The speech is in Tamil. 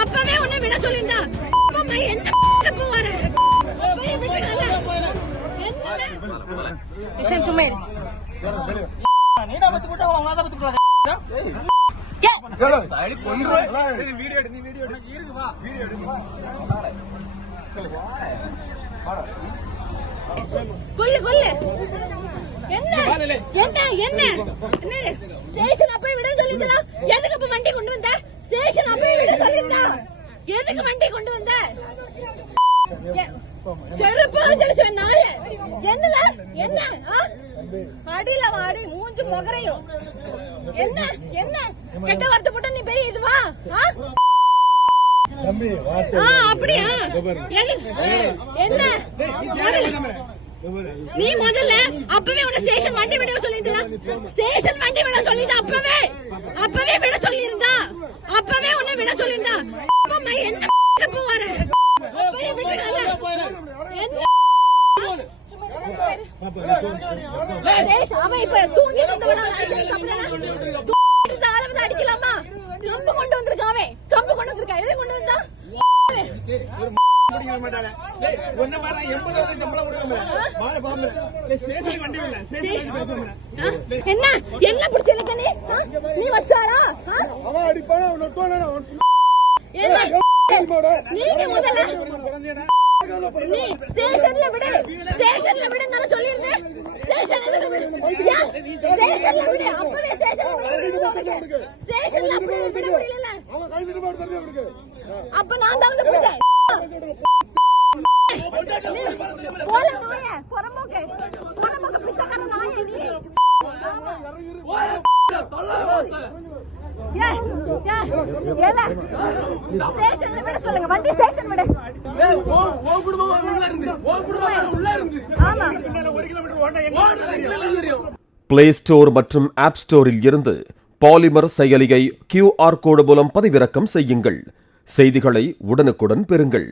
அப்பவே உன்னை விட சொல்லிருந்தா என்ன போவாரு சும்மா கொல்லு கொல்லு என்ன என்ன என்ன ஸ்டேஷன் அப்பவே விட சொல்லிருந்தா எதுக்கு அப்ப வண்டி கொண்டு வந்த ஸ்டேஷன் அப்பவே விட சொல்லிருந்தா எதுக்கு வண்டி கொண்டு வந்த செருப்பு நாய என்னல என்ன அடியில வாடி மூஞ்சு முகரையும் என்ன என்ன கெட்ட வார்த்தை போட்டு நீ போய் இது வா அப்படியா என்ன நீ முதல்ல அப்பவே உன்னை ஸ்டேஷன் வண்டி விட சொல்லிருந்தா ஸ்டேஷன் வண்டி விட சொல்லிருந்தா அப்பவே விட சொல்லிருந்தா அப்பவே உன்னை விட சொல்லிருந்தா என்ன போவார அப்பவே விட்டுடல என்ன அவன் இப்ப தூங்கி இருந்தவனா அடிக்கலாமா கம்பு கொண்டு வந்திருக்காவே கம்பு கொண்டு வந்திருக்கா எதை கொண்டு வந்தா என்ன என்ன பிடிச்சிருக்க நீ வச்சாளா நீங்க முதல்ல நீ ஸ்டேஷன்ல விடு தான சொல்லிருந்தேன் ஸ்டேஷன்ல விடு அப்பவே ஸ்டேஷன்ல அப்படியே விட முடியல அப்ப நான் தான் வந்து பிடிச்சேன் போல நாயே பொறம்போக்கு பிச்சைக்கார நாயே நீ ஸ்டேஷன்ல விட சொல்லுங்க வண்டி ஸ்டேஷன் விடு பிளே ஸ்டோர் மற்றும் ஆப் ஸ்டோரில் இருந்து பாலிமர் செயலியை QR கோடு மூலம் பதிவிறக்கம் செய்யுங்கள். செய்திகளை உடனுக்குடன் பெறுங்கள்.